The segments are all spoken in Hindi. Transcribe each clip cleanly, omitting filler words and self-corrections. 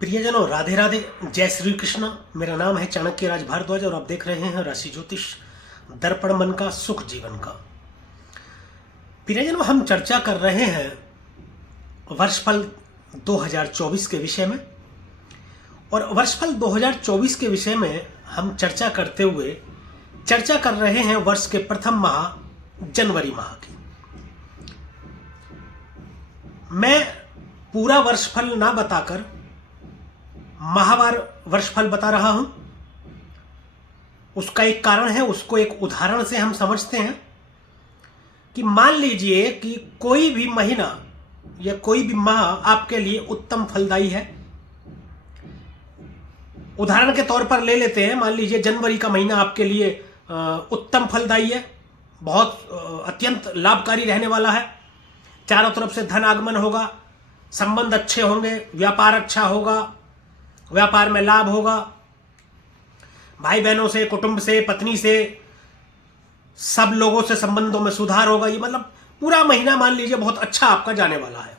प्रियजनों, राधे राधे, जय श्री कृष्ण। मेरा नाम है चाणक्य राज भारद्वाज और आप देख रहे हैं राशि ज्योतिष दर्पण मन का सुख जीवन का। प्रियजनों, हम चर्चा कर रहे हैं वर्षफल 2024 के विषय में। और वर्षफल 2024 के विषय में हम चर्चा करते हुए चर्चा कर रहे हैं वर्ष के प्रथम माह जनवरी माह की। मैं पूरा वर्षफल ना बताकर माहवार वर्षफल बता रहा हूं। उसका एक कारण है, उसको एक उदाहरण से हम समझते हैं कि मान लीजिए कि कोई भी महीना या कोई भी माह आपके लिए उत्तम फलदायी है। उदाहरण के तौर पर ले लेते हैं, मान लीजिए जनवरी का महीना आपके लिए उत्तम फलदायी है, बहुत अत्यंत लाभकारी रहने वाला है। चारों तरफ से धन आगमन होगा, संबंध अच्छे होंगे, व्यापार अच्छा होगा, व्यापार में लाभ होगा, भाई बहनों से, कुटुंब से, पत्नी से, सब लोगों से संबंधों में सुधार होगा। ये मतलब पूरा महीना मान लीजिए बहुत अच्छा आपका जाने वाला है।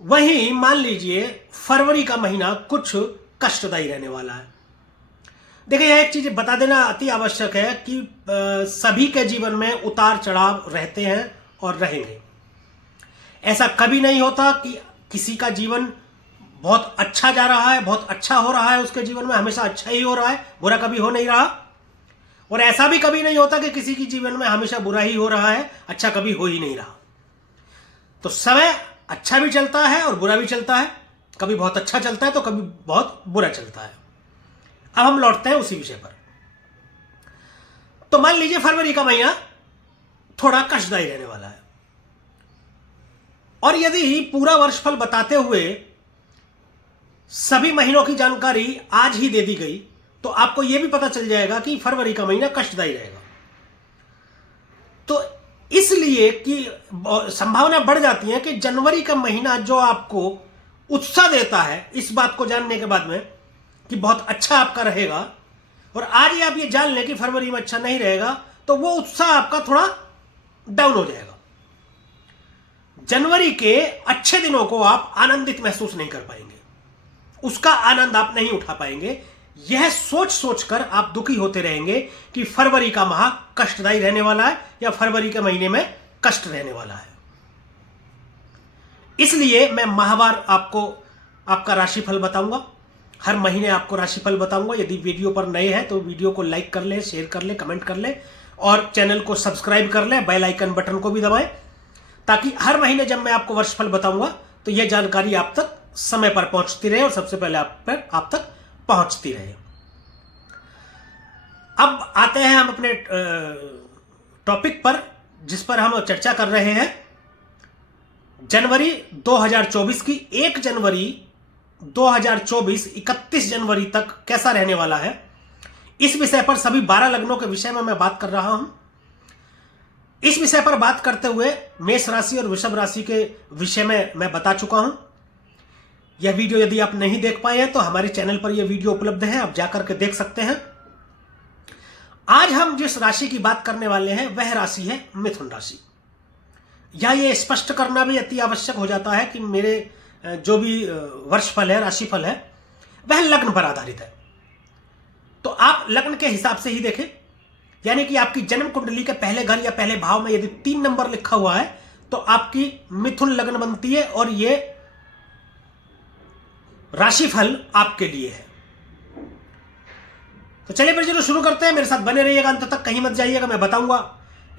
वहीं मान लीजिए फरवरी का महीना कुछ कष्टदायी रहने वाला है। देखिए, यह एक चीज बता देना अति आवश्यक है कि सभी के जीवन में उतार चढ़ाव रहते हैं और रहेंगे। ऐसा कभी नहीं होता कि किसी का जीवन बहुत अच्छा जा रहा है, बहुत अच्छा हो रहा है, उसके जीवन में हमेशा अच्छा ही हो रहा है, बुरा कभी हो नहीं रहा। और ऐसा भी कभी नहीं होता कि किसी के जीवन में हमेशा बुरा ही हो रहा है, अच्छा कभी हो ही नहीं रहा। तो समय अच्छा भी चलता है और बुरा भी चलता है, कभी बहुत अच्छा चलता है तो कभी बहुत बुरा चलता है। अब हम लौटते हैं उसी विषय पर। तो मान लीजिए फरवरी का महीना थोड़ा कष्टदायी रहने वाला है, और यदि पूरा वर्षफल बताते हुए सभी महीनों की जानकारी आज ही दे दी गई तो आपको यह भी पता चल जाएगा कि फरवरी का महीना कष्टदायी रहेगा। तो इसलिए कि संभावना बढ़ जाती है कि जनवरी का महीना जो आपको उत्साह देता है इस बात को जानने के बाद में कि बहुत अच्छा आपका रहेगा, और आज ही आप ये जान लें कि फरवरी में अच्छा नहीं रहेगा, तो वो उत्साह आपका थोड़ा डाउन हो जाएगा। जनवरी के अच्छे दिनों को आप आनंदित महसूस नहीं कर पाएंगे, उसका आनंद आप नहीं उठा पाएंगे। यह सोच सोचकर आप दुखी होते रहेंगे कि फरवरी का माह कष्टदायी रहने वाला है या फरवरी के महीने में कष्ट रहने वाला है। इसलिए मैं माहवार आपको आपका राशिफल बताऊंगा, हर महीने आपको राशिफल बताऊंगा। यदि वीडियो पर नए हैं तो वीडियो को लाइक कर ले, शेयर कर ले, कमेंट कर ले और चैनल को सब्सक्राइब कर ले, बेल आइकन बटन को भी दबाएं, ताकि हर महीने जब मैं आपको वर्षफल बताऊंगा तो यह जानकारी आप तक समय पर पहुंचती रहे और सबसे पहले आप तक पहुंचती रहे। अब आते हैं हम अपने टॉपिक पर, जिस पर हम चर्चा कर रहे हैं जनवरी 2024 की। 1 जनवरी 2024 31 जनवरी तक कैसा रहने वाला है, इस विषय पर सभी 12 लग्नों के विषय में मैं बात कर रहा हूं। इस विषय पर बात करते हुए मेष राशि और वृषभ राशि के विषय में मैं बता चुका हूं। यह वीडियो यदि आप नहीं देख पाए हैं तो हमारे चैनल पर यह वीडियो उपलब्ध है, आप जाकर के देख सकते हैं। आज हम जिस राशि की बात करने वाले हैं वह राशि है मिथुन राशि। या ये स्पष्ट करना भी अति आवश्यक हो जाता है कि मेरे जो भी वर्षफल है, राशिफल है, वह लग्न पर आधारित है। तो आप लग्न के हिसाब से ही देखें, यानी कि आपकी जन्म कुंडली के पहले घर या पहले भाव में यदि 3 नंबर लिखा हुआ है तो आपकी मिथुन लग्न बनती है और ये राशिफल आपके लिए है। तो चलिए फिर शुरू करते हैं। मेरे साथ बने रहिएगा, अंत तक कहीं मत जाइएगा। मैं बताऊंगा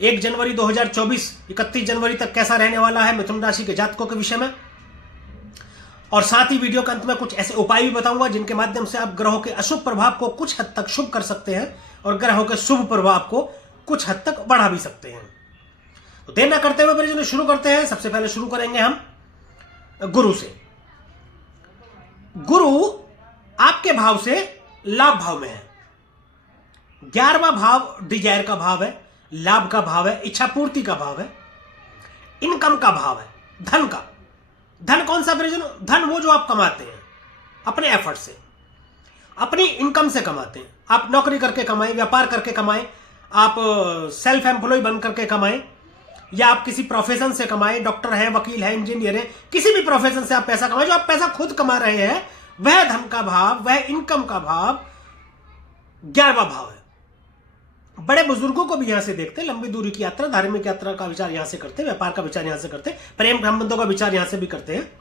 1 जनवरी 2024 31 जनवरी तक कैसा रहने वाला है मिथुन राशि के जातकों के विषय में, और साथ ही वीडियो के अंत में कुछ ऐसे उपाय भी बताऊंगा जिनके माध्यम से आप ग्रहों के अशुभ प्रभाव को कुछ हद तक शुभ कर सकते हैं और ग्रहों के शुभ प्रभाव को कुछ हद तक बढ़ा भी सकते हैं। तो देर न करते हुए मेरे शुरू करते हैं। सबसे पहले शुरू करेंगे हम गुरु से। गुरु आपके भाव से लाभ भाव में है। 11वां भाव डिजायर का भाव है, लाभ का भाव है, इच्छा पूर्ति का भाव है, इनकम का भाव है, धन का। धन कौन सा प्रियजन? धन वो जो आप कमाते हैं अपने एफर्ट से, अपनी इनकम से कमाते हैं। आप नौकरी करके कमाएं, व्यापार करके कमाएं, आप सेल्फ एम्प्लॉय बन करके कमाएं, या आप किसी प्रोफेशन से कमाएं, डॉक्टर हैं, वकील हैं, इंजीनियर हैं, किसी भी प्रोफेशन से आप पैसा कमाएं, जो आप पैसा खुद कमा रहे हैं, वह धन का भाव, वह इनकम का भाव 11वां भाव है। बड़े बुजुर्गों को भी यहां से देखते, लंबी दूरी की यात्रा, धार्मिक यात्रा का विचार यहां से करते, व्यापार का विचार यहां से करते, प्रेम संबंधों का विचार यहां से भी करते हैं,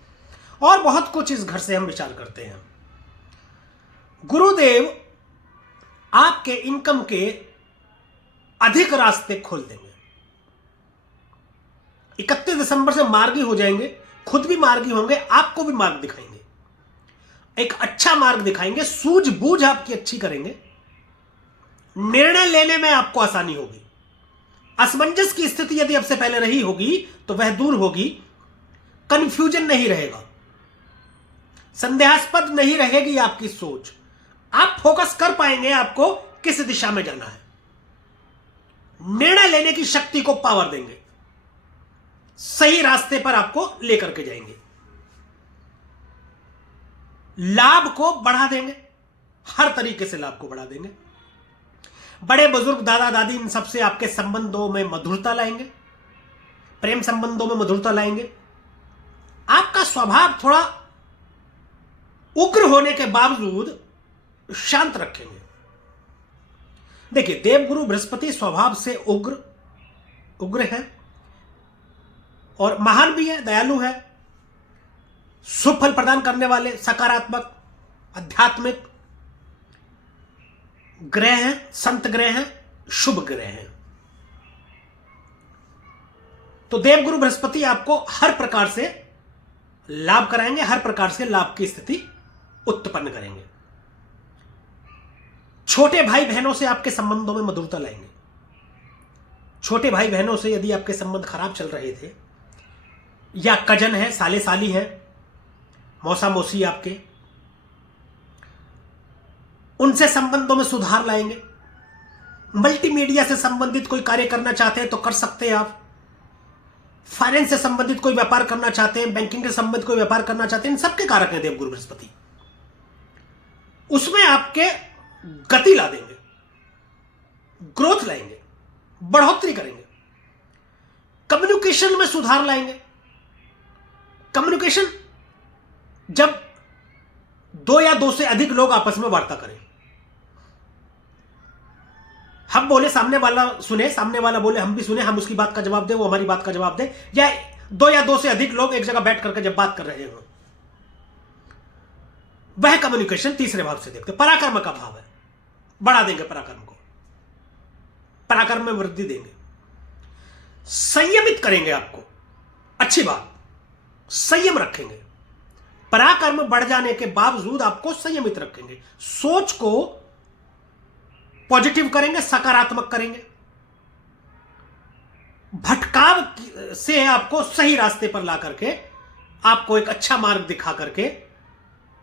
और बहुत कुछ इस घर से हम विचार करते हैं। गुरुदेव आपके इनकम के अधिक रास्ते खोल देंगे। 31 दिसंबर से मार्गी हो जाएंगे, खुद भी मार्गी होंगे, आपको भी मार्ग दिखाएंगे, एक अच्छा मार्ग दिखाएंगे, सूझबूझ आपकी अच्छी करेंगे, निर्णय लेने में आपको आसानी होगी, असमंजस की स्थिति यदि अब से पहले रही होगी तो वह दूर होगी, कंफ्यूजन नहीं रहेगा, संदेहास्पद नहीं रहेगी आपकी सोच, आप फोकस कर पाएंगे आपको किस दिशा में जाना है, निर्णय लेने की शक्ति को पावर देंगे, सही रास्ते पर आपको लेकर के जाएंगे, लाभ को बढ़ा देंगे, हर तरीके से लाभ को बढ़ा देंगे। बड़े बुजुर्ग, दादा दादी, इन सबसे आपके संबंधों में मधुरता लाएंगे, प्रेम संबंधों में मधुरता लाएंगे। आपका स्वभाव थोड़ा उग्र होने के बावजूद शांत रखेंगे। देखिए, देवगुरु बृहस्पति स्वभाव से उग्र है और महान भी है, दयालु है, शुभ फल प्रदान करने वाले, सकारात्मक, आध्यात्मिक ग्रह हैं, संत ग्रह हैं, शुभ ग्रह हैं। तो देवगुरु बृहस्पति आपको हर प्रकार से लाभ कराएंगे, हर प्रकार से लाभ की स्थिति उत्पन्न करेंगे। छोटे भाई बहनों से आपके संबंधों में मधुरता लाएंगे। छोटे भाई बहनों से यदि आपके संबंध खराब चल रहे थे, या कजन है, साले साली है, मौसा मौसी आपके, उनसे संबंधों में सुधार लाएंगे। मल्टीमीडिया से संबंधित कोई कार्य करना चाहते हैं तो कर सकते हैं आप। फाइनेंस से संबंधित कोई व्यापार करना चाहते हैं, बैंकिंग से संबंधित कोई व्यापार करना चाहते हैं, इन सबके कारक हैं देवगुरु बृहस्पति। उसमें आपके गति ला देंगे, ग्रोथ लाएंगे, बढ़ोतरी करेंगे, कम्युनिकेशन में सुधार लाएंगे। कम्युनिकेशन जब 2 या 2 से अधिक लोग आपस में वार्ता करें, हम बोले सामने वाला सुने, सामने वाला बोले हम भी सुने, हम उसकी बात का जवाब दे, वो हमारी बात का जवाब दे, या 2 या 2 से अधिक लोग एक जगह बैठ करके जब बात कर रहे हो, वह कम्युनिकेशन तीसरे भाव से देखते। पराक्रम का भाव है, बढ़ा देंगे पराक्रम को, पराक्रम में वृद्धि देंगे, संयमित करेंगे आपको, अच्छी बात, संयम रखेंगे। पराक्रम बढ़ जाने के बावजूद आपको संयमित रखेंगे, सोच को पॉजिटिव करेंगे, सकारात्मक करेंगे, भटकाव से आपको सही रास्ते पर ला करके आपको एक अच्छा मार्ग दिखा करके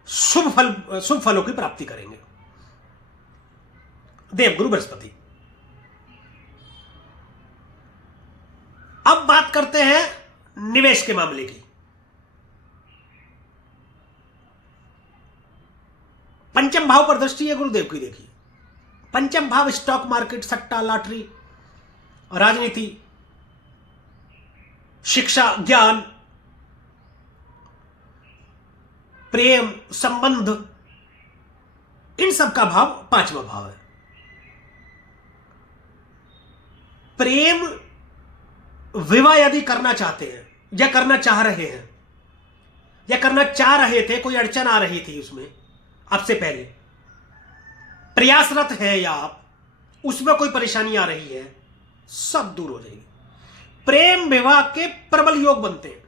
शुभ फलों की प्राप्ति करेंगे देवगुरु बृहस्पति। अब बात करते हैं निवेश के मामले की। पंचम भाव पर दृष्टि है गुरुदेव की। देखिए, पंचम भाव स्टॉक मार्केट, सट्टा, लॉटरी, राजनीति, शिक्षा, ज्ञान, प्रेम, संबंध, इन सब का भाव 5वां भाव है। प्रेम विवाह यदि करना चाहते हैं, या करना चाह रहे हैं, या करना चाह रहे थे, कोई अड़चन आ रही थी उसमें आपसे पहले, प्रयासरत है, या आप उसमें कोई परेशानी आ रही है, सब दूर हो जाएगी। प्रेम विवाह के प्रबल योग बनते हैं।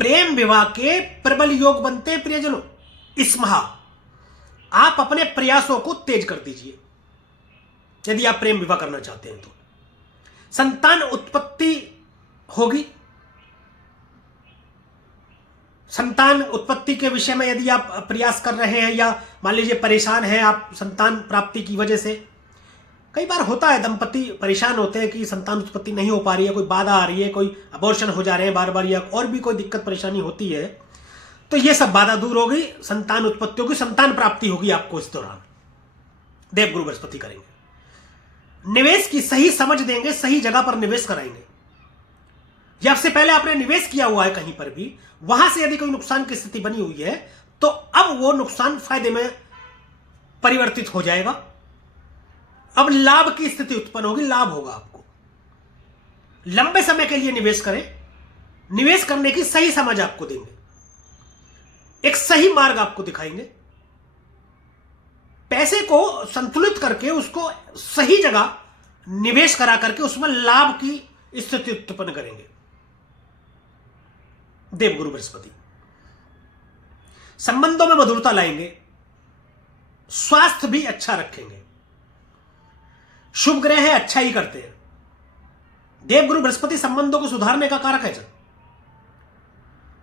प्रेम विवाह के प्रबल योग बनते हैं प्रियजनों। इस माह आप अपने प्रयासों को तेज कर दीजिए यदि आप प्रेम विवाह करना चाहते हैं तो। संतान उत्पत्ति होगी। संतान उत्पत्ति के विषय में यदि आप प्रयास कर रहे हैं, या मान लीजिए परेशान हैं आप संतान प्राप्ति की वजह से, कई बार होता है दंपति परेशान होते हैं कि संतान उत्पत्ति नहीं हो पा रही है, कोई बाधा आ रही है, कोई अबॉर्शन हो जा रहे हैं बार बार, या और भी कोई दिक्कत परेशानी होती है, तो ये सब बाधा दूर होगी, संतान उत्पत्ति होगी, संतान प्राप्ति होगी आपको इस दौरान। देवगुरु बृहस्पति करेंगे। निवेश की सही समझ देंगे, सही जगह पर निवेश कराएंगे। या आपसे पहले आपने निवेश किया हुआ है कहीं पर भी, वहां से यदि कोई नुकसान की स्थिति बनी हुई है तो अब वो नुकसान फायदे में परिवर्तित हो जाएगा। अब लाभ की स्थिति उत्पन्न होगी, लाभ होगा आपको। लंबे समय के लिए निवेश करें, निवेश करने की सही समझ आपको देंगे, एक सही मार्ग आपको दिखाएंगे, पैसे को संतुलित करके उसको सही जगह निवेश करा करके उसमें लाभ की स्थिति उत्पन्न करेंगे। देवगुरु बृहस्पति संबंधों में मधुरता लाएंगे, स्वास्थ्य भी अच्छा रखेंगे। शुभ ग्रह है, अच्छा ही करते हैं। देवगुरु बृहस्पति संबंधों को सुधारने का कारक है।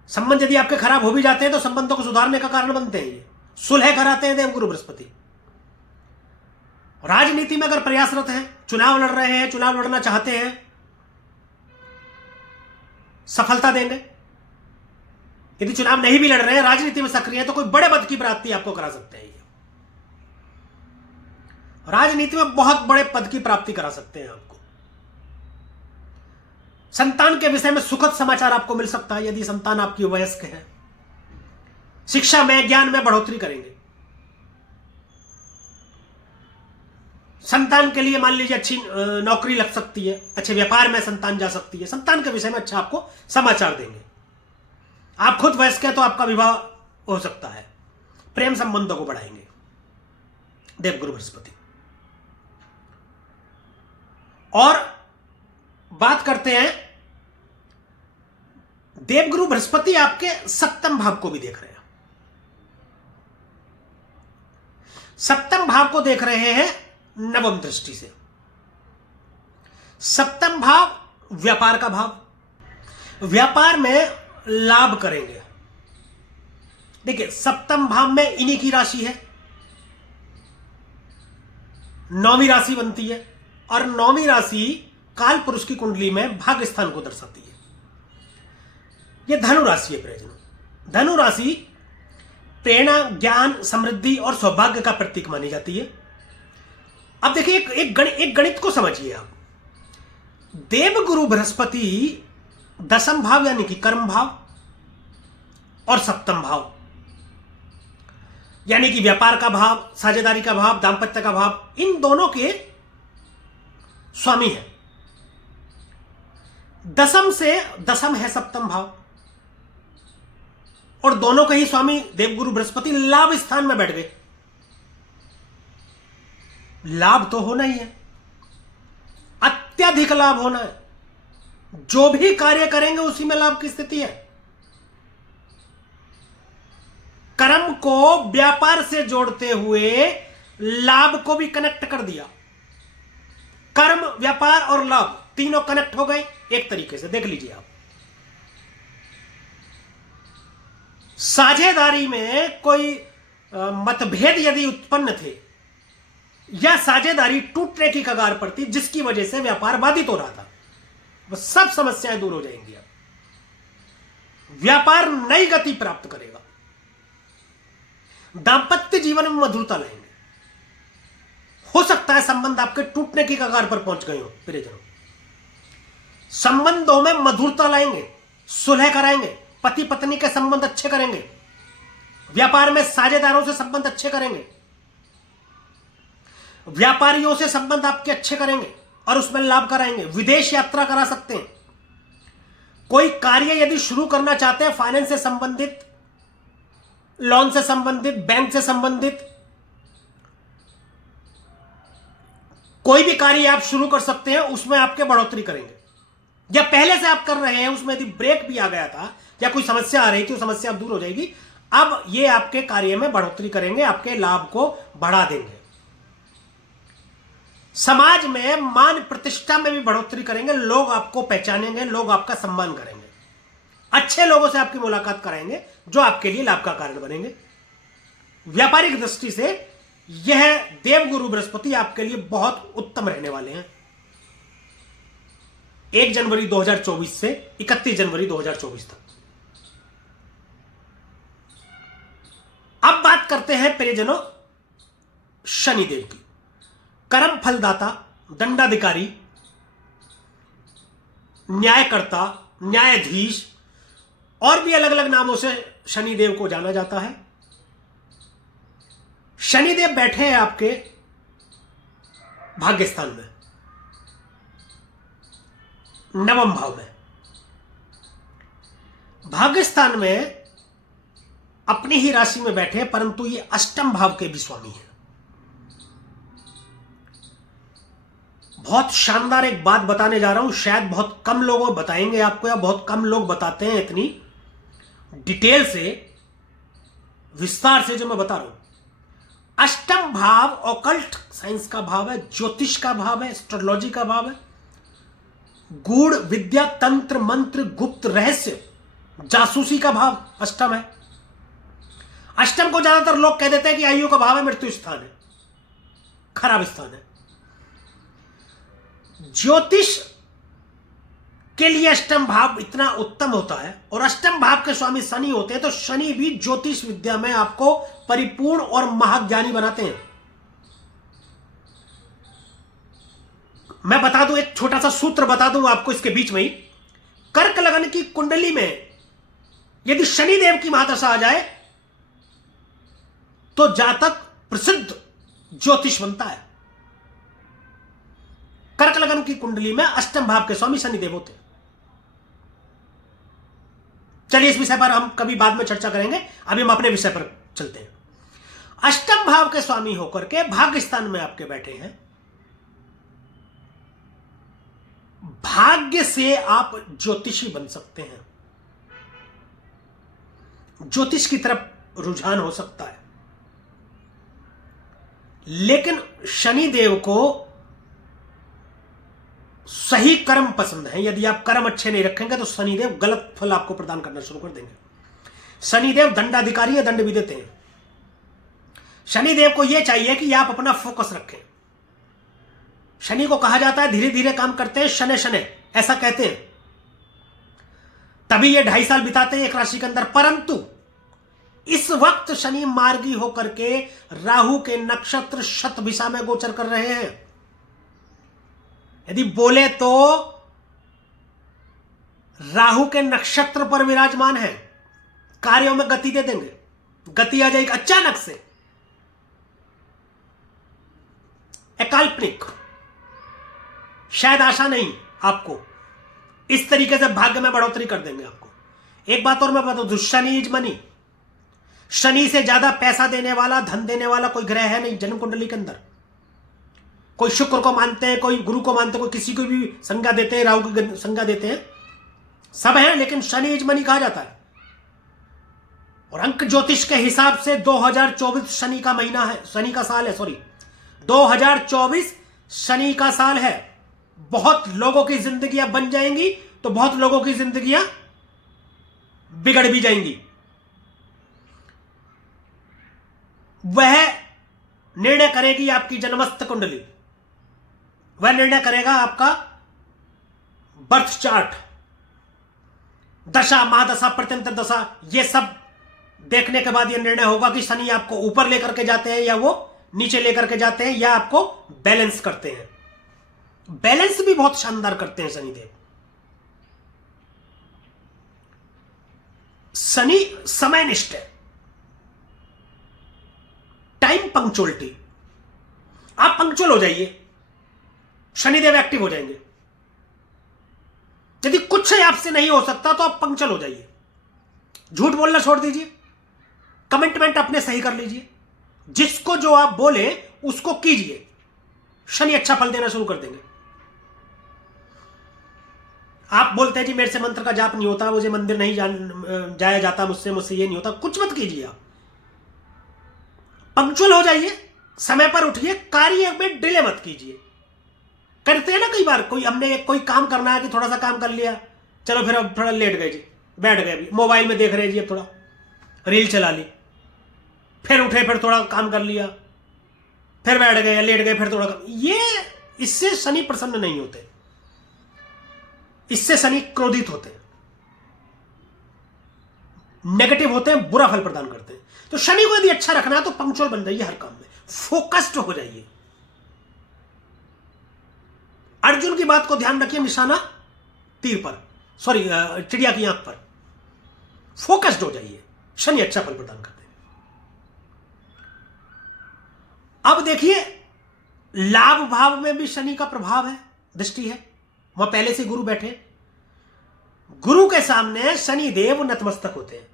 संबंध यदि आपके खराब हो भी जाते हैं तो संबंधों को सुधारने का कारण बनते हैं। ये सुलह कराते हैं देवगुरु बृहस्पति। राजनीति में अगर प्रयासरत हैं, चुनाव लड़ रहे हैं, चुनाव लड़ना चाहते हैं, सफलता देंगे। यदि चुनाव नहीं भी लड़ रहे हैं, राजनीति में सक्रिय हैं, तो कोई बड़े पद की प्राप्ति आपको करा सकते हैं। राजनीति में बहुत बड़े पद की प्राप्ति करा सकते हैं आपको। संतान के विषय में सुखद समाचार आपको मिल सकता है यदि संतान आपकी वयस्क है। शिक्षा में, ज्ञान में बढ़ोतरी करेंगे। संतान के लिए मान लीजिए अच्छी नौकरी लग सकती है, अच्छे व्यापार में संतान जा सकती है। संतान के विषय में अच्छा आपको समाचार देंगे। आप खुद वयस्क हैं तो आपका विवाह हो सकता है। प्रेम संबंधों को बढ़ाएंगे देवगुरु बृहस्पति। और बात करते हैं, देवगुरु बृहस्पति आपके सप्तम भाव को भी देख रहे हैं। सप्तम भाव को देख रहे हैं नवम दृष्टि से। सप्तम भाव व्यापार का भाव, व्यापार में लाभ करेंगे। देखिए, सप्तम भाव में इन्हीं की राशि है, नौवीं राशि बनती है, और नौवीं राशि काल पुरुष की कुंडली में भाग्य स्थान को दर्शाती है। यह धनु राशि है प्रियजनों। धनु राशि प्रेरणा, ज्ञान, समृद्धि और सौभाग्य का प्रतीक मानी जाती है। अब देखिए, एक गणित को समझिए आप। देवगुरु बृहस्पति दशम भाव यानी कि कर्म भाव और सप्तम भाव यानी कि व्यापार का भाव, साझेदारी का भाव, दांपत्य का भाव, इन दोनों के स्वामी है। दशम से दशम है सप्तम भाव, और दोनों के ही स्वामी देवगुरु बृहस्पति लाभ स्थान में बैठ गए। लाभ तो होना ही है, अत्यधिक लाभ होना है। जो भी कार्य करेंगे उसी में लाभ की स्थिति है। कर्म को व्यापार से जोड़ते हुए लाभ को भी कनेक्ट कर दिया। कर्म, व्यापार और लाभ तीनों कनेक्ट हो गए एक तरीके से। देख लीजिए आप, साझेदारी में कोई मतभेद यदि उत्पन्न थे या साझेदारी टूटने की कगार पर थी, जिसकी वजह से व्यापार बाधित हो रहा था, वह सब समस्याएं दूर हो जाएंगी। अब व्यापार नई गति प्राप्त करेगा। दांपत्य जीवन में मधुरता लाएंगे। हो सकता है संबंध आपके टूटने की कगार पर पहुंच गए हो प्रियजनों। संबंधों में मधुरता लाएंगे, सुलह कराएंगे, पति पत्नी के संबंध अच्छे करेंगे, व्यापार में साझेदारों से संबंध अच्छे करेंगे, व्यापारियों से संबंध आपके अच्छे करेंगे और उसमें लाभ कराएंगे। विदेश यात्रा करा सकते हैं। कोई कार्य यदि शुरू करना चाहते हैं, फाइनेंस से संबंधित, लोन से संबंधित, बैंक से संबंधित, कोई भी कार्य आप शुरू कर सकते हैं, उसमें आपके बढ़ोतरी करेंगे। या पहले से आप कर रहे हैं, उसमें यदि ब्रेक भी आ गया था या कोई समस्या आ रही थी, वो समस्या अब दूर हो जाएगी। अब ये आपके कार्य में बढ़ोतरी करेंगे, आपके लाभ को बढ़ा देंगे। समाज में मान प्रतिष्ठा में भी बढ़ोतरी करेंगे। लोग आपको पहचानेंगे, लोग आपका सम्मान करेंगे। अच्छे लोगों से आपकी मुलाकात कराएंगे जो आपके लिए लाभ का कारण बनेंगे। व्यापारिक दृष्टि से यह देवगुरु बृहस्पति आपके लिए बहुत उत्तम रहने वाले हैं 1 जनवरी 2024 से 31 जनवरी 2024 तक। अब बात करते हैं प्रियजनों शनिदेव की। कर्म फलदाता, दंडाधिकारी, न्यायकर्ता, न्यायाधीश और भी अलग अलग नामों से शनिदेव को जाना जाता है। शनिदेव बैठे हैं आपके भाग्यस्थान में, नवम भाव में। भाग्यस्थान में अपनी ही राशि में बैठे हैं, परंतु ये अष्टम भाव के भी स्वामी हैं। बहुत शानदार एक बात बताने जा रहा हूं, शायद बहुत कम लोग बताएंगे आपको, या बहुत कम लोग बताते हैं इतनी डिटेल से, विस्तार से जो मैं बता रहा हूं। अष्टम भाव ऑकल्ट साइंस का भाव है, ज्योतिष का भाव है, एस्ट्रोलॉजी का भाव है, गूढ़ विद्या, तंत्र मंत्र, गुप्त रहस्य, जासूसी का भाव अष्टम है। अष्टम को ज्यादातर लोग कह देते हैं कि आयु का भाव है, मृत्यु स्थान है, खराब स्थान है। ज्योतिष के लिए अष्टम भाव इतना उत्तम होता है, और अष्टम भाव के स्वामी शनि होते हैं, तो शनि भी ज्योतिष विद्या में आपको परिपूर्ण और महाज्ञानी बनाते हैं। मैं बता दूं, एक छोटा सा सूत्र बता दूं आपको इसके बीच में ही। कर्क लगन की कुंडली में यदि शनिदेव की महादशा आ जाए तो जातक प्रसिद्ध ज्योतिष बनता है। कर्क लगन की कुंडली में अष्टम भाव के स्वामी शनिदेव होते हैं। चलिए, इस विषय पर हम कभी बाद में चर्चा करेंगे, अभी हम अपने विषय पर चलते हैं। अष्टम भाव के स्वामी होकर के भाग्य स्थान में आपके बैठे हैं। भाग्य से आप ज्योतिषी बन सकते हैं, ज्योतिष की तरफ रुझान हो सकता है। लेकिन शनिदेव को सही कर्म पसंद है। यदि आप कर्म अच्छे नहीं रखेंगे तो शनिदेव गलत फल आपको प्रदान करना शुरू कर देंगे। शनिदेव दंडाधिकारी है, दंड भी देते हैं। शनिदेव को यह चाहिए कि आप अपना फोकस रखें। शनि को कहा जाता है धीरे धीरे काम करते हैं, शनै शनै ऐसा कहते हैं, तभी ये 2.5 साल बिताते हैं एक राशि के अंदर। परंतु इस वक्त शनि मार्गी होकर के राहु के नक्षत्र शतभिषा में गोचर कर रहे हैं। यदि बोले तो राहु के नक्षत्र पर विराजमान है, कार्यों में गति दे देंगे, गति आ जाएगी अचानक से, अकाल्पनिक, शायद आशा नहीं आपको, इस तरीके से भाग्य में बढ़ोतरी कर देंगे आपको। एक बात और मैं बता दूं, शनि इज मनी। शनि से ज्यादा पैसा देने वाला, धन देने वाला कोई ग्रह है नहीं जन्म कुंडली के अंदर। कोई शुक्र को मानते हैं, कोई गुरु को मानते हैं, कोई किसी को भी संज्ञा देते हैं, राहु की संज्ञा देते हैं, सब है, लेकिन शनि इज मनी कहा जाता है। और अंक ज्योतिष के हिसाब से 2024 शनि का महीना है, शनि का साल है, सॉरी 2024 शनि का साल है। बहुत लोगों की जिंदगियां बन जाएंगी तो बहुत लोगों की जिंदगियां बिगड़ भी जाएंगी। वह निर्णय करेगी आपकी जन्मस्थ कुंडली, वह निर्णय करेगा आपका बर्थ चार्ट, दशा, महादशा, प्रत्यंतर दशा, यह सब देखने के बाद यह निर्णय होगा कि शनि आपको ऊपर लेकर के जाते हैं या वो नीचे लेकर के जाते हैं, या आपको बैलेंस करते हैं। बैलेंस भी बहुत शानदार करते हैं शनिदेव। शनि समयनिष्ठ है, टाइम पंक्चुअलिटी, आप पंक्चुअल हो जाइए, शनिदेव एक्टिव हो जाएंगे। यदि कुछ आपसे नहीं हो सकता तो आप पंक्चुअल हो जाइए, झूठ बोलना छोड़ दीजिए, कमिटमेंट अपने सही कर लीजिए, जिसको जो आप बोले उसको कीजिए, शनि अच्छा फल देना शुरू कर देंगे। आप बोलते हैं जी मेरे से मंत्र का जाप नहीं होता, मुझे मंदिर नहीं जाया जाता, मुझसे ये नहीं होता, कुछ मत कीजिए, आप पंक्चुअल हो जाइए, समय पर उठिए, कार्य में डिले मत कीजिए। करते हैं ना कई बार, हमने कोई काम करना है कि थोड़ा सा काम कर लिया, चलो फिर अब थोड़ा लेट गए जी, बैठ गए, अभी मोबाइल में देख रहे जी, अब थोड़ा रील चला ली, फिर उठे, फिर थोड़ा काम कर लिया, फिर बैठ गए, लेट गए, फिर थोड़ा काम। ये इससे शनि प्रसन्न नहीं होते, इससे शनि क्रोधित होते हैं, नेगेटिव होते हैं, बुरा फल प्रदान करते हैं। तो शनि को यदि अच्छा रखना है तो पंक्चुअल बन जाइए, हर काम में फोकस्ड हो जाइए। अर्जुन की बात को ध्यान रखिए, निशाना तीर पर, सॉरी चिड़िया की आंख पर, फोकस्ड हो जाइए, शनि अच्छा फल प्रदान करते हैं। अब देखिए लाभ भाव में भी शनि का प्रभाव है, दृष्टि है, वहां पहले से गुरु बैठे, गुरु के सामने शनि देव नतमस्तक होते हैं।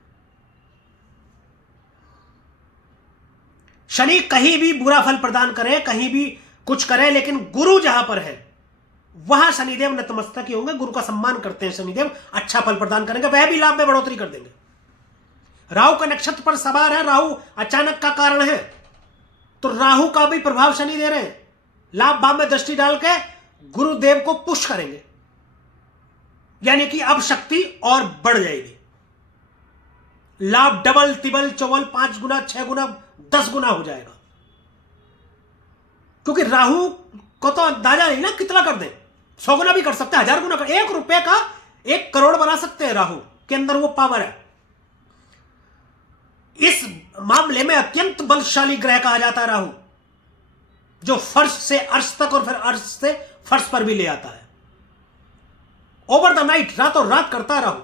शनि कहीं भी बुरा फल प्रदान करे, कहीं भी कुछ करे, लेकिन गुरु जहां पर है वहां शनिदेव नतमस्तक ही होंगे, गुरु का सम्मान करते हैं शनिदेव, अच्छा फल प्रदान करेंगे, वह भी लाभ में बढ़ोतरी कर देंगे। राहु का नक्षत्र पर सवार है, राहु अचानक का कारण है, तो राहु का भी प्रभाव शनि दे रहे हैं, लाभ भाव में दृष्टि डाल के गुरुदेव को पुश करेंगे, यानी कि अब शक्ति और बढ़ जाएगी, लाभ डबल तिबल चौबल 5 गुना 6 गुना 10 गुना हो जाएगा, क्योंकि राहु को तो अंदाजा नहीं ना कितना कर दे, 100 गुना भी कर सकते हैं, 1000 गुना कर, 1 रुपए का 1 करोड़ बना सकते हैं, राहु के अंदर वो पावर है। इस मामले में अत्यंत बलशाली ग्रह कहा जाता है राहु, जो फर्श से अर्श तक और फिर अर्श से फर्श पर भी ले आता है, ओवर द नाइट, रातों रात करता है राहु।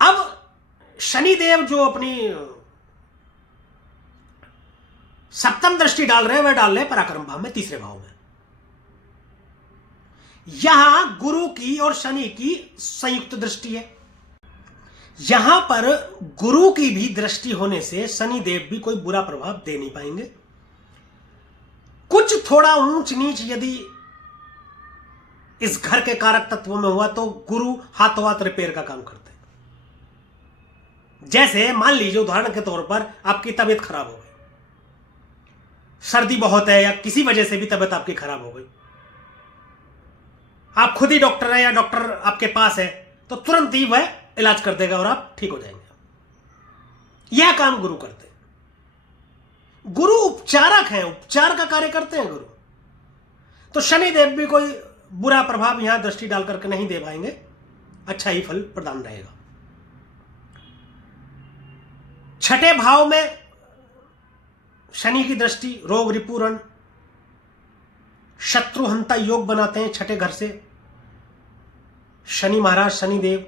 अब शनिदेव जो अपनी सप्तम दृष्टि डाल रहे हैं, वह डाल रहे हैं पराक्रम भाव में, तीसरे भाव में। यहां गुरु की और शनि की संयुक्त दृष्टि है, यहां पर गुरु की भी दृष्टि होने से शनिदेव भी कोई बुरा प्रभाव दे नहीं पाएंगे। कुछ थोड़ा ऊंच नीच यदि इस घर के कारक तत्वों में हुआ तो गुरु हाथों हाथ रिपेयर का काम करते हैं। जैसे मान लीजिए उदाहरण के तौर पर आपकी तबीयत खराब हो गई, सर्दी बहुत है या किसी वजह से भी तबीयत आपकी खराब हो गई, आप खुद ही डॉक्टर है या डॉक्टर आपके पास है, तो तुरंत ही वह इलाज कर देगा और आप ठीक हो जाएंगे। यह काम गुरु करते हैं, गुरु उपचारक हैं, उपचार का कार्य करते हैं गुरु। तो शनिदेव भी कोई बुरा प्रभाव यहां दृष्टि डाल करके नहीं दे पाएंगे, अच्छा ही फल प्रदान रहेगा। छठे भाव में शनि की दृष्टि रोग रिपुरण शत्रुहंता योग बनाते हैं। छठे घर से शनि महाराज, शनिदेव,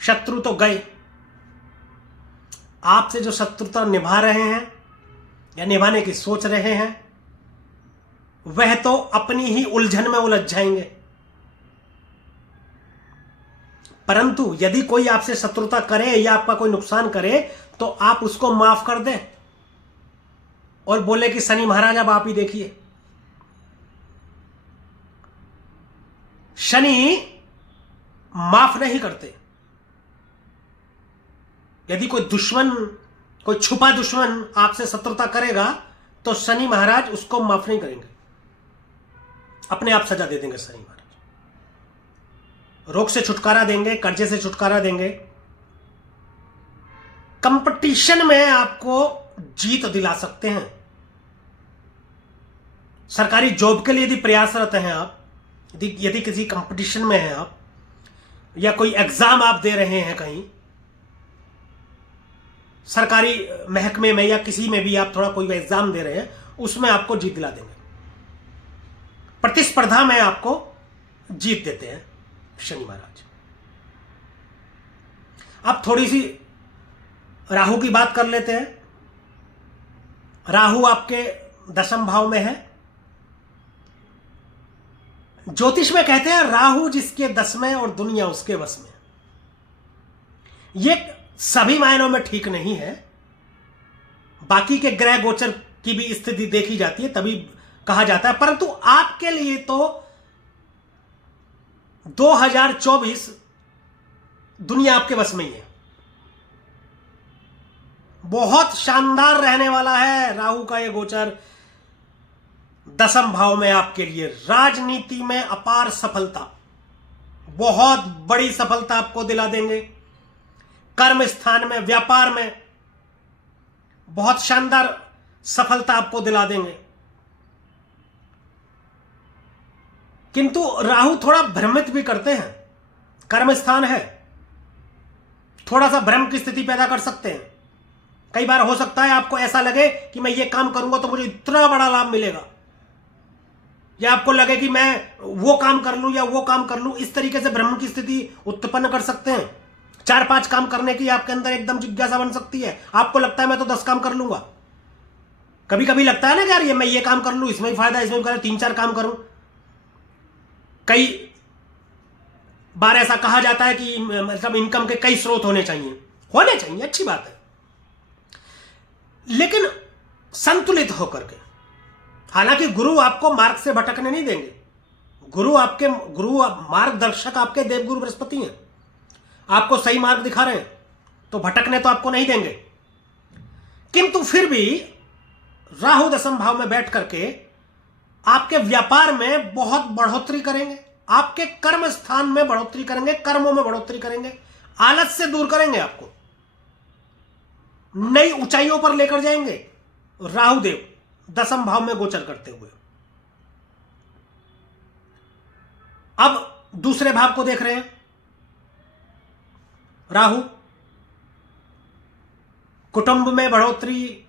शत्रु तो गए, आपसे जो शत्रुता निभा रहे हैं या निभाने की सोच रहे हैं, वह तो अपनी ही उलझन में उलझ जाएंगे। परंतु यदि कोई आपसे शत्रुता करे या आपका कोई नुकसान करे तो आप उसको माफ कर दें और बोले कि शनि महाराज अब आप ही देखिए। शनि माफ नहीं करते। यदि कोई दुश्मन, कोई छुपा दुश्मन आपसे शत्रुता करेगा तो शनि महाराज उसको माफ नहीं करेंगे, अपने आप सजा दे देंगे शनि महाराज। रोग से छुटकारा देंगे, कर्जे से छुटकारा देंगे, कंपटीशन में आपको जीत दिला सकते हैं। सरकारी जॉब के लिए यदि प्रयासरत हैं आप, यदि किसी कंपटीशन में हैं आप, या कोई एग्जाम आप दे रहे हैं कहीं सरकारी महकमे में या किसी में भी आप थोड़ा कोई एग्जाम दे रहे हैं, उसमें आपको जीत दिला देंगे। प्रतिस्पर्धा में आपको जीत देते हैं शनि महाराज। अब थोड़ी सी राहु की बात कर लेते हैं। राहु आपके 10वें भाव में है। ज्योतिष में कहते हैं राहु जिसके 10वें और दुनिया उसके वश में। यह सभी मायनों में ठीक नहीं है, बाकी के ग्रह गोचर की भी स्थिति देखी जाती है तभी कहा जाता है, परंतु आपके लिए तो 2024 दुनिया आपके वश में ही है। बहुत शानदार रहने वाला है राहु का यह गोचर। 10वें भाव में आपके लिए राजनीति में अपार सफलता, बहुत बड़ी सफलता आपको दिला देंगे। कर्म स्थान में, व्यापार में बहुत शानदार सफलता आपको दिला देंगे। किंतु राहु थोड़ा भ्रमित भी करते हैं। कर्म स्थान है, थोड़ा सा भ्रम की स्थिति पैदा कर सकते हैं। कई बार हो सकता है आपको ऐसा लगे कि मैं ये काम करूंगा तो मुझे इतना बड़ा लाभ मिलेगा, या आपको लगे कि मैं वो काम कर लूं या वो काम कर लूं। इस तरीके से ब्रह्म की स्थिति उत्पन्न कर सकते हैं। 4-5 काम करने की आपके अंदर एकदम जिज्ञासा बन सकती है। आपको लगता है मैं तो 10 काम कर लूंगा। कभी कभी लगता है ना कि यार ये मैं ये काम कर लूं, इसमें भी फायदा, इसमें भी फायदा, 3-4 काम करूं। कई बार ऐसा कहा जाता है कि मतलब इनकम के कई स्रोत होने चाहिए, अच्छी बात है, लेकिन संतुलित होकर के। हालांकि गुरु आपको मार्ग से भटकने नहीं देंगे। गुरु मार्गदर्शक आपके देवगुरु बृहस्पति हैं, आपको सही मार्ग दिखा रहे हैं, तो भटकने तो आपको नहीं देंगे। किंतु फिर भी राहु दशम भाव में बैठ करके आपके व्यापार में बहुत बढ़ोतरी करेंगे, आपके कर्म स्थान में बढ़ोतरी करेंगे, कर्मों में बढ़ोतरी करेंगे, आलस से दूर करेंगे, आपको नई ऊंचाइयों पर लेकर जाएंगे। राहु देव दशम भाव में गोचर करते हुए। अब दूसरे भाव को देख रहे हैं राहु। कुटुंब में बढ़ोतरी,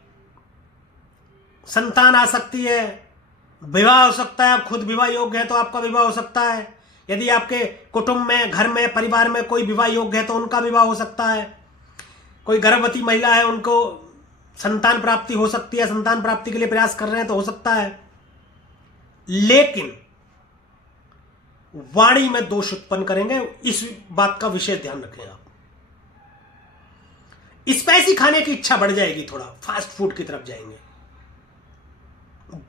संतान आ सकती है, विवाह हो सकता है। आप खुद विवाह योग्य है तो आपका विवाह हो सकता है। यदि आपके कुटुंब में, घर में, परिवार में कोई विवाह योग्य है तो उनका विवाह हो सकता है। कोई गर्भवती महिला है, उनको संतान प्राप्ति हो सकती है, संतान प्राप्ति के लिए प्रयास कर रहे हैं तो हो सकता है। लेकिन वाणी में दोष उत्पन्न करेंगे, इस बात का विशेष ध्यान रखें आप। स्पाइसी खाने की इच्छा बढ़ जाएगी, थोड़ा फास्ट फूड की तरफ जाएंगे,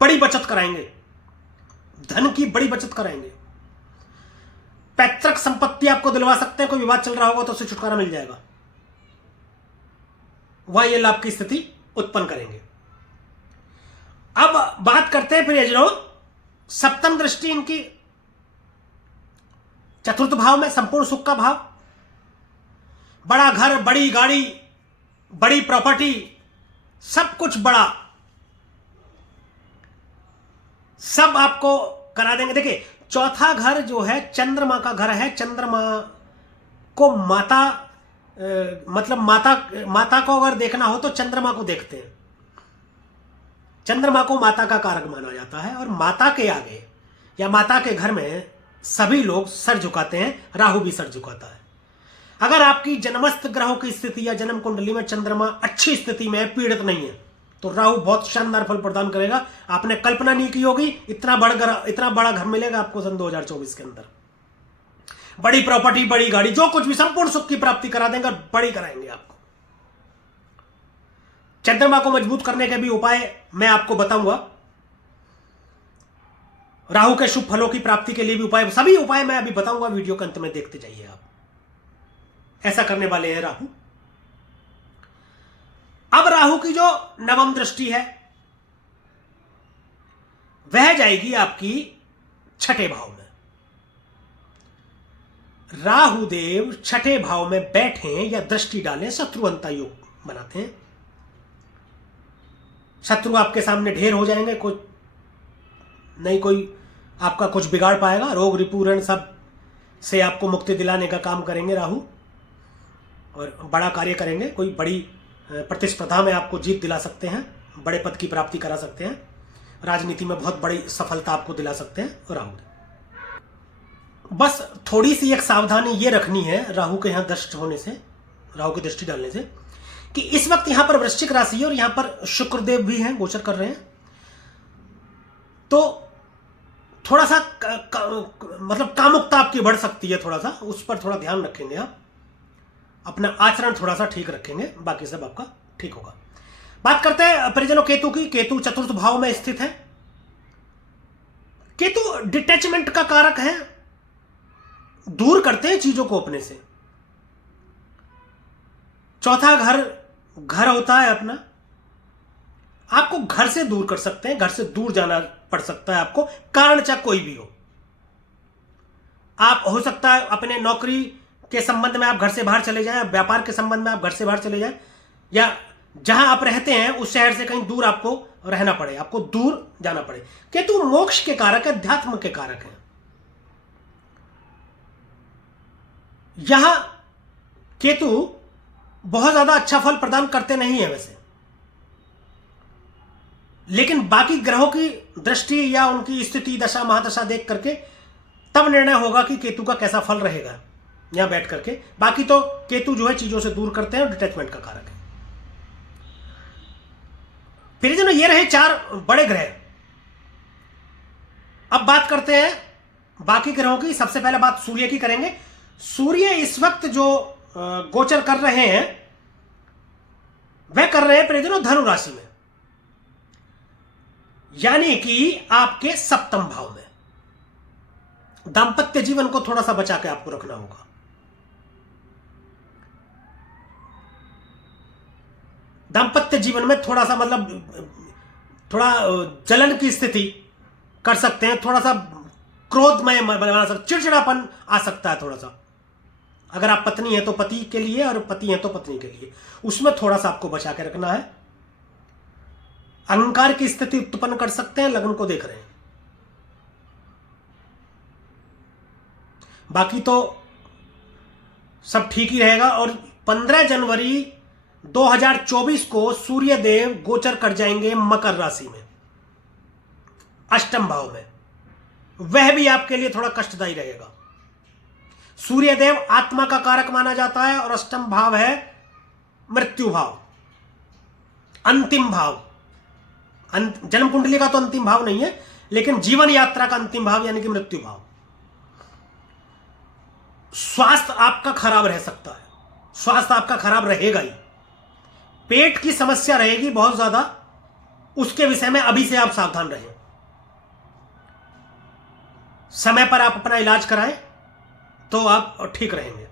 बड़ी बचत कराएंगे, धन की बड़ी बचत कराएंगे। पैतृक संपत्ति आपको दिलवा सकते हैं, कोई विवाद चल रहा होगा तो उससे छुटकारा मिल जाएगा, वह ये लाभ की स्थिति उत्पन्न करेंगे। अब बात करते हैं प्रियजनों, सप्तम दृष्टि इनकी चतुर्थ भाव में, संपूर्ण सुख का भाव। बड़ा घर, बड़ी गाड़ी, बड़ी प्रॉपर्टी, सब कुछ बड़ा, सब आपको करा देंगे। देखिए, चौथा घर जो है चंद्रमा का घर है। चंद्रमा को माता मतलब माता को अगर देखना हो तो चंद्रमा को देखते हैं। चंद्रमा को माता का कारक माना जाता है, और माता के आगे या माता के घर में सभी लोग सर झुकाते हैं। राहु भी सर झुकाता है। अगर आपकी जन्मस्थ ग्रहों की स्थिति या जन्म कुंडली में चंद्रमा अच्छी स्थिति में है, पीड़ित नहीं है, तो राहु बहुत शानदार फल प्रदान करेगा। आपने कल्पना नहीं की होगी, इतना बड़ा घर मिलेगा आपको सन 2024 के अंदर। बड़ी प्रॉपर्टी, बड़ी गाड़ी, जो कुछ भी, संपूर्ण सुख की प्राप्ति करा देंगे और बड़ी कराएंगे आपको। चंद्रमा को मजबूत करने के भी उपाय मैं आपको बताऊंगा। राहु के शुभ फलों की प्राप्ति के लिए भी उपाय, सभी उपाय मैं अभी बताऊंगा, वीडियो के अंत में देखते जाइए आप। ऐसा करने वाले हैं राहु। अब राहु की जो नवम दृष्टि है वह जाएगी आपकी छठे भाव में। राहु देव छठे भाव में बैठे या दृष्टि डालें, शत्रुअंता योग बनाते हैं। शत्रु आपके सामने ढेर हो जाएंगे, कोई आपका कुछ बिगाड़ पाएगा। रोग रिपुरण सब से आपको मुक्ति दिलाने का काम करेंगे राहु, और बड़ा कार्य करेंगे। कोई बड़ी प्रतिस्पर्धा में आपको जीत दिला सकते हैं, बड़े पद की प्राप्ति करा सकते हैं, राजनीति में बहुत बड़ी सफलता आपको दिला सकते हैं राहु। बस थोड़ी सी एक सावधानी ये रखनी है राहु के यहां दृष्ट होने से, राहु की दृष्टि डालने से, कि इस वक्त यहां पर वृश्चिक राशि है और यहां पर शुक्रदेव भी हैं, गोचर कर रहे हैं। तो थोड़ा सा मतलब कामुकता आपकी बढ़ सकती है, थोड़ा सा उस पर थोड़ा ध्यान रखेंगे आप। अपना आचरण थोड़ा सा ठीक रखेंगे, बाकी सब आपका ठीक होगा। बात करते हैं परिजनों केतु की। केतु चतुर्थ भाव में स्थित है। केतु डिटैचमेंट का कारक है, दूर करते हैं चीजों को अपने से। चौथा घर होता है अपना, आपको घर से दूर कर सकते हैं, घर से दूर जाना पड़ सकता है आपको, कारण चाहे कोई भी हो। आप हो सकता है अपने नौकरी के संबंध में आप घर से बाहर चले जाएं, व्यापार के संबंध में आप घर से बाहर चले जाएं, या जहां आप रहते हैं उस शहर से कहीं दूर आपको रहना पड़े, आपको दूर जाना पड़े। केतु मोक्ष के कारक है, अध्यात्म के कारक है। यहां केतु बहुत ज्यादा अच्छा फल प्रदान करते नहीं है वैसे, लेकिन बाकी ग्रहों की दृष्टि या उनकी स्थिति, दशा महादशा देख करके तब निर्णय होगा कि केतु का कैसा फल रहेगा यहां बैठ करके। बाकी तो केतु जो है चीजों से दूर करते हैं और डिटैचमेंट का कारक है। फिर जो ये रहे 4 बड़े ग्रह। अब बात करते हैं बाकी ग्रहों की। सबसे पहले बात सूर्य की करेंगे। सूर्य इस वक्त जो गोचर कर रहे हैं वह कर रहे हैं प्रियजनों धनु राशि में, यानी कि आपके सप्तम भाव में। दांपत्य जीवन को थोड़ा सा बचा के आपको रखना होगा। दांपत्य जीवन में थोड़ा सा थोड़ा जलन की स्थिति कर सकते हैं, थोड़ा सा क्रोधमय बना सकते, चिड़चिड़ापन आ सकता है थोड़ा सा। अगर आप पत्नी हैं तो पति के लिए और पति हैं तो पत्नी के लिए, उसमें थोड़ा सा आपको बचा के रखना है। अहंकार की स्थिति उत्पन्न कर सकते हैं, लगन को देख रहे हैं। बाकी तो सब ठीक ही रहेगा। और 15 जनवरी 2024 को सूर्य देव गोचर कर जाएंगे मकर राशि में, अष्टम भाव में। वह भी आपके लिए थोड़ा कष्टदायी रहेगा। सूर्य देव आत्मा का कारक माना जाता है और अष्टम भाव है मृत्यु भाव, अंतिम भाव। जन्म कुंडली का तो अंतिम भाव नहीं है, लेकिन जीवन यात्रा का अंतिम भाव यानी कि मृत्यु भाव। स्वास्थ्य आपका खराब रह सकता है, स्वास्थ्य आपका खराब रहेगा ही। पेट की समस्या रहेगी बहुत ज्यादा, उसके विषय में अभी से आप सावधान रहें। समय पर आप अपना इलाज कराएं तो आप ठीक रहेंगे।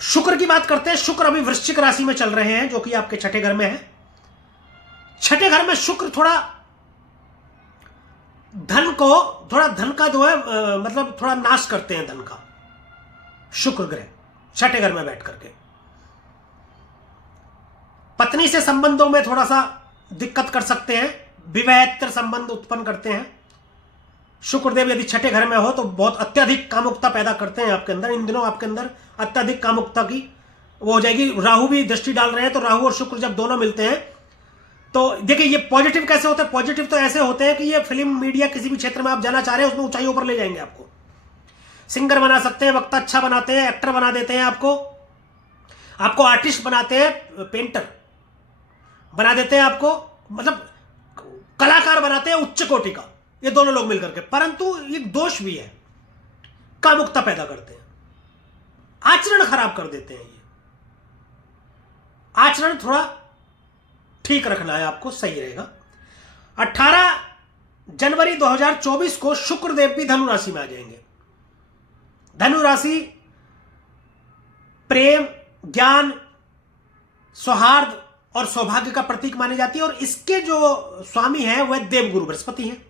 शुक्र की बात करते हैं। शुक्र अभी वृश्चिक राशि में चल रहे हैं, जो कि आपके छठे घर में है। छठे घर में शुक्र थोड़ा धन का जो है थोड़ा नाश करते हैं धन का। शुक्र ग्रह छठे घर में बैठ करके पत्नी से संबंधों में थोड़ा सा दिक्कत कर सकते हैं, विवाहेतर संबंध उत्पन्न करते हैं। शुक्रदेव यदि छठे घर में हो तो बहुत अत्यधिक कामुकता पैदा करते हैं आपके अंदर। इन दिनों आपके अंदर अत्यधिक कामुकता की वो हो जाएगी। राहु भी दृष्टि डाल रहे हैं, तो राहु और शुक्र जब दोनों मिलते हैं तो देखिए ये पॉजिटिव कैसे होते हैं। पॉजिटिव तो ऐसे होते हैं कि ये फिल्म मीडिया किसी भी क्षेत्र में आप जाना चाह रहे हैं उसमें ऊंचाइयों पर ले जाएंगे आपको। सिंगर बना सकते हैं, वक्ता अच्छा बनाते हैं, एक्टर बना देते हैं, आपको आर्टिस्ट बनाते हैं, पेंटर बना देते हैं, आपको कलाकार बनाते हैं उच्च कोटि का, ये दोनों लोग मिलकर के। परंतु एक दोष भी है, कामुकता पैदा करते हैं, आचरण खराब कर देते हैं। ये आचरण थोड़ा ठीक रखना है आपको, सही रहेगा। 18 जनवरी 2024 को शुक्रदेव भी धनु राशि में आ जाएंगे। धनु राशि प्रेम, ज्ञान, सौहार्द और सौभाग्य का प्रतीक मानी जाती है, और इसके जो स्वामी हैं वह देवगुरु बृहस्पति हैं।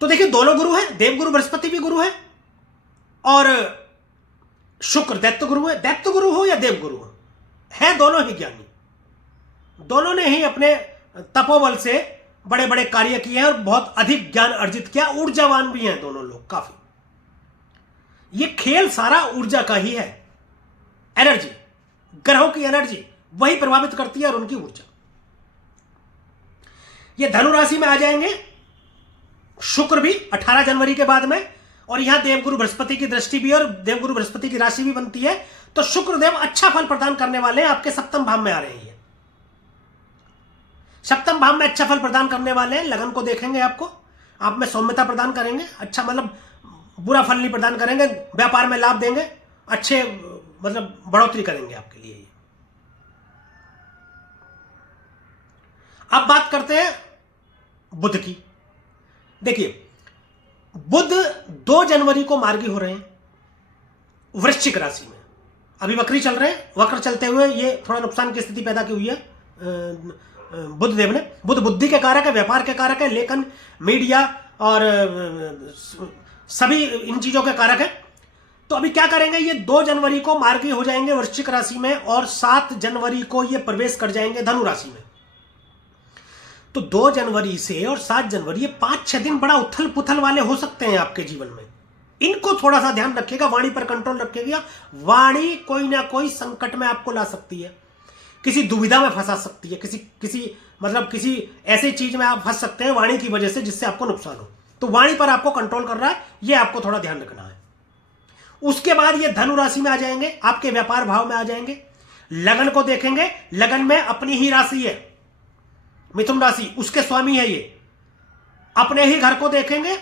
तो देखिए दोनों गुरु हैं, देवगुरु बृहस्पति भी गुरु है और शुक्र दैत्य गुरु है। दैत्य गुरु हो या देवगुरु हो, है दोनों ही ज्ञानी। दोनों ने ही अपने तपोबल से बड़े बड़े कार्य किए हैं और बहुत अधिक ज्ञान अर्जित किया। ऊर्जावान भी हैं दोनों लोग काफी। ये खेल सारा ऊर्जा का ही है। एनर्जी, ग्रहों की एनर्जी वही प्रभावित करती है और उनकी ऊर्जा। ये धनु राशि में आ जाएंगे शुक्र भी 18 जनवरी के बाद में, और यहां देवगुरु बृहस्पति की दृष्टि भी और देवगुरु बृहस्पति की राशि भी बनती है। तो शुक्रदेव अच्छा फल प्रदान करने वाले हैं, आपके सप्तम भाव में आ रहे हैं। सप्तम भाव में अच्छा फल प्रदान करने वाले हैं। लगन को देखेंगे, आपको आप में सौम्यता प्रदान करेंगे, अच्छा बुरा फल नहीं प्रदान करेंगे, व्यापार में लाभ देंगे, अच्छे बढ़ोतरी करेंगे आपके लिए। अब बात करते हैं बुध की। देखिए बुध 2 जनवरी को मार्गी हो रहे हैं वृश्चिक राशि में। अभी वक्री चल रहे हैं, वक्र चलते हुए ये थोड़ा नुकसान की स्थिति पैदा की हुई है बुध देव ने। बुध बुद्धि के कारक है, व्यापार के कारक है, लेखन, मीडिया और सभी इन चीजों के कारक है। तो अभी क्या करेंगे, ये 2 जनवरी को मार्गी हो जाएंगे वृश्चिक राशि में और 7 जनवरी को ये प्रवेश कर जाएंगे धनु राशि में। तो 2 जनवरी से और 7 जनवरी, ये 5-6 दिन बड़ा उथल पुथल वाले हो सकते हैं आपके जीवन में। इनको थोड़ा सा ध्यान रखिएगा, वाणी पर कंट्रोल रखिएगा। वाणी कोई ना कोई संकट में आपको ला सकती है। किसी दुविधा में फंसा सकती है, किसी ऐसी चीज में आप फंस सकते हैं वाणी की वजह से जिससे आपको नुकसान हो। तो वाणी पर आपको कंट्रोल कर रहा है, यह आपको थोड़ा ध्यान रखना है। उसके बाद ये धनु राशि में आ जाएंगे, आपके व्यापार भाव में आ जाएंगे। लगन को देखेंगे, लगन में अपनी ही राशि है मिथुन राशि, उसके स्वामी है ये। अपने ही घर को देखेंगे,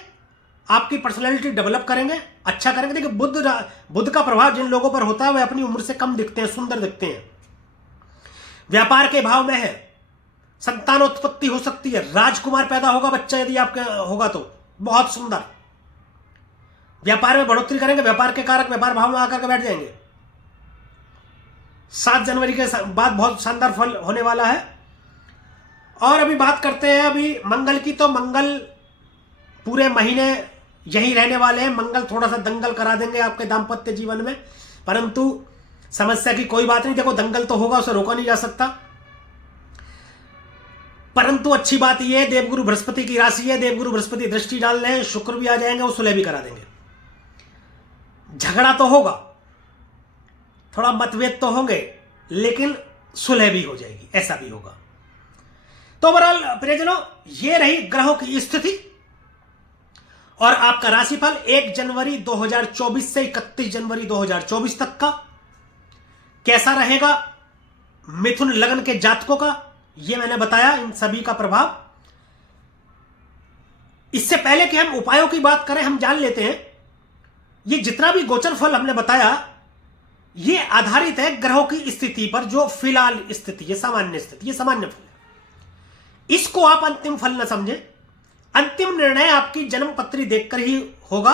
आपकी पर्सनैलिटी डेवलप करेंगे, अच्छा करेंगे। देखिए बुध का प्रभाव जिन लोगों पर होता है वे अपनी उम्र से कम दिखते हैं, सुंदर दिखते हैं। व्यापार के भाव में है, संतानोत्पत्ति हो सकती है, राजकुमार पैदा होगा बच्चा यदि आपका होगा तो बहुत सुंदर। व्यापार में बढ़ोतरी करेंगे, व्यापार के कारक व्यापार भाव में आकर के बैठ जाएंगे। 7 जनवरी के बाद बहुत शानदार फल होने वाला है। और अभी बात करते हैं अभी मंगल की, तो मंगल पूरे महीने यहीं रहने वाले हैं। मंगल थोड़ा सा दंगल करा देंगे आपके दाम्पत्य जीवन में, परंतु समस्या की कोई बात नहीं। देखो दंगल तो होगा, उसे रोका नहीं जा सकता, परंतु अच्छी बात यह है देवगुरु बृहस्पति की राशि है, देवगुरु बृहस्पति दृष्टि डाल रहे हैं, शुक्र भी आ जाएंगे, वो सुलह भी करा देंगे। झगड़ा तो होगा, थोड़ा मतभेद तो होंगे, लेकिन सुलह भी हो जाएगी, ऐसा भी होगा। तो ओवरऑल प्रियजनों ये रही ग्रहों की स्थिति और आपका राशिफल 1 जनवरी 2024 से 31 जनवरी 2024 तक का कैसा रहेगा मिथुन लग्न के जातकों का, यह मैंने बताया, इन सभी का प्रभाव। इससे पहले कि हम उपायों की बात करें, हम जान लेते हैं ये जितना भी गोचर फल हमने बताया ये आधारित है ग्रहों की स्थिति पर, जो फिलहाल स्थिति, ये सामान्य स्थिति, ये सामान्य फल है। इसको आप अंतिम फल न समझें। अंतिम निर्णय आपकी जन्म पत्री देखकर ही होगा।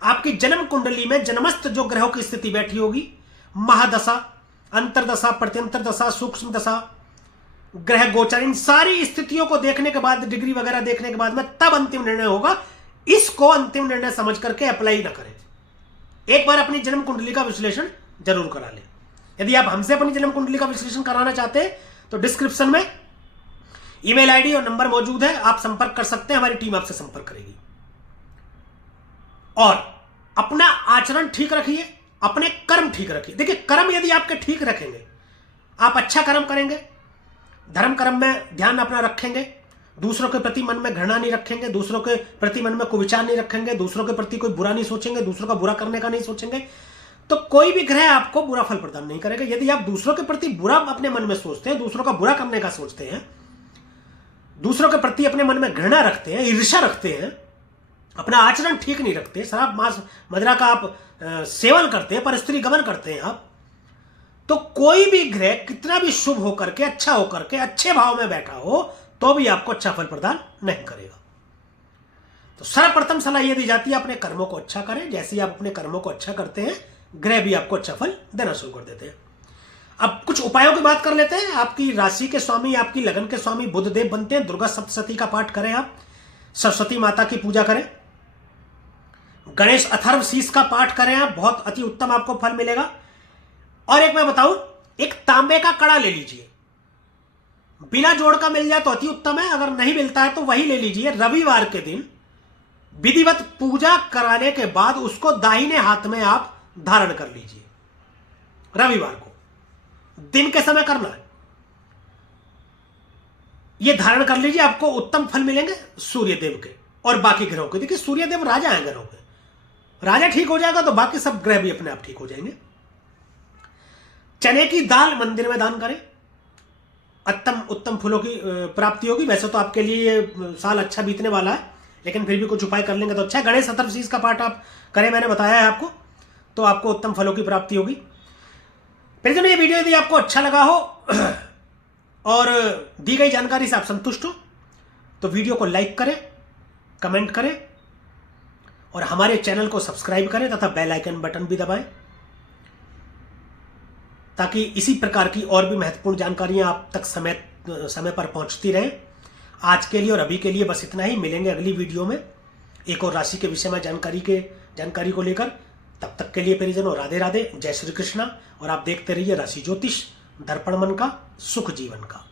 आपकी जन्म कुंडली में जन्मस्थ जो ग्रहों की स्थिति बैठी होगी, महादशा, अंतरदशा, प्रत्यंतर दशा, सूक्ष्म दशा, ग्रह गोचर, इन सारी स्थितियों को देखने के बाद, डिग्री वगैरह देखने के बाद में तब अंतिम निर्णय होगा। इसको अंतिम निर्णय समझ करके अप्लाई ना करें। एक बार अपनी जन्म कुंडली का विश्लेषण जरूर करा लें। यदि आप हमसे अपनी जन्म कुंडली का विश्लेषण कराना चाहते हैं तो डिस्क्रिप्शन में ईमेल आईडी और नंबर मौजूद है, आप संपर्क कर सकते हैं, हमारी टीम आपसे संपर्क करेगी। और अपना आचरण ठीक रखिए, अपने कर्म ठीक रखिए। देखिए कर्म यदि आपके ठीक रखेंगे, आप अच्छा कर्म करेंगे, धर्म कर्म में ध्यान अपना रखेंगे, दूसरों के प्रति मन में घृणा नहीं रखेंगे, दूसरों के प्रति मन में कुविचार नहीं रखेंगे, दूसरों के प्रति कोई बुरा नहीं सोचेंगे, दूसरों का बुरा करने का नहीं सोचेंगे, तो कोई भी ग्रह आपको बुरा फल प्रदान नहीं करेगा। यदि आप दूसरों के प्रति बुरा अपने मन में सोचते हैं, दूसरों का बुरा करने का सोचते हैं, दूसरों के प्रति अपने मन में घृणा रखते हैं, ईर्ष्या रखते हैं, अपना आचरण ठीक नहीं रखते, शराब मांस मदिरा का आप सेवन करते हैं, पर स्त्री गमन करते हैं आप, तो कोई भी ग्रह कितना भी शुभ होकर के, अच्छा होकर के, अच्छे भाव में बैठा हो तो भी आपको अच्छा फल प्रदान नहीं करेगा। तो सर्वप्रथम सलाह यह दी जाती है अपने कर्मों को अच्छा करें। जैसे ही आप अपने कर्मों को अच्छा करते हैं, ग्रह भी आपको अच्छा फल देना शुरू कर देते हैं। अब कुछ उपायों की बात कर लेते हैं। आपकी राशि के स्वामी, आपकी लगन के स्वामी बुधदेव बनते हैं। दुर्गा सप्तशती का पाठ करें, आप सरस्वती माता की पूजा करें, गणेश अथर्व शीष का पाठ करें, आप बहुत अति उत्तम आपको फल मिलेगा। और एक मैं बताऊं, एक तांबे का कड़ा ले लीजिए, बिना जोड़ का मिल जाए तो अति उत्तम है, अगर नहीं मिलता है तो वही ले लीजिए। रविवार के दिन विधिवत पूजा कराने के बाद उसको दाहिने हाथ में आप धारण कर लीजिए। रविवार को दिन के समय करना है, यह धारण कर लीजिए, आपको उत्तम फल मिलेंगे सूर्यदेव के और बाकी ग्रहों के। देखिए सूर्यदेव राजा है ग्रहों के, राजा ठीक हो जाएगा तो बाकी सब ग्रह भी अपने आप ठीक हो जाएंगे। चने की दाल मंदिर में दान करें, उत्तम फलों की प्राप्ति होगी। वैसे तो आपके लिए ये साल अच्छा बीतने वाला है, लेकिन फिर भी कुछ उपाय कर लेंगे तो अच्छा है। गणेश अथर्व शीष का पाठ आप करें, मैंने बताया है आपको, तो आपको उत्तम फलों की प्राप्ति होगी। फिर जब ये वीडियो यदि आपको अच्छा लगा हो और दी गई जानकारी से आप संतुष्ट हो तो वीडियो को लाइक करें, कमेंट करें और हमारे चैनल को सब्सक्राइब करें तथा बेल आइकन बटन भी दबाएं, ताकि इसी प्रकार की और भी महत्वपूर्ण जानकारियां आप तक समय पर पहुंचती रहें। आज के लिए और अभी के लिए बस इतना ही। मिलेंगे अगली वीडियो में एक और राशि के विषय में जानकारी को लेकर। तब तक के लिए परिजनों राधे राधे, जय श्री कृष्णा। और आप देखते रहिए राशि ज्योतिष, दर्पण मन का, सुख जीवन का।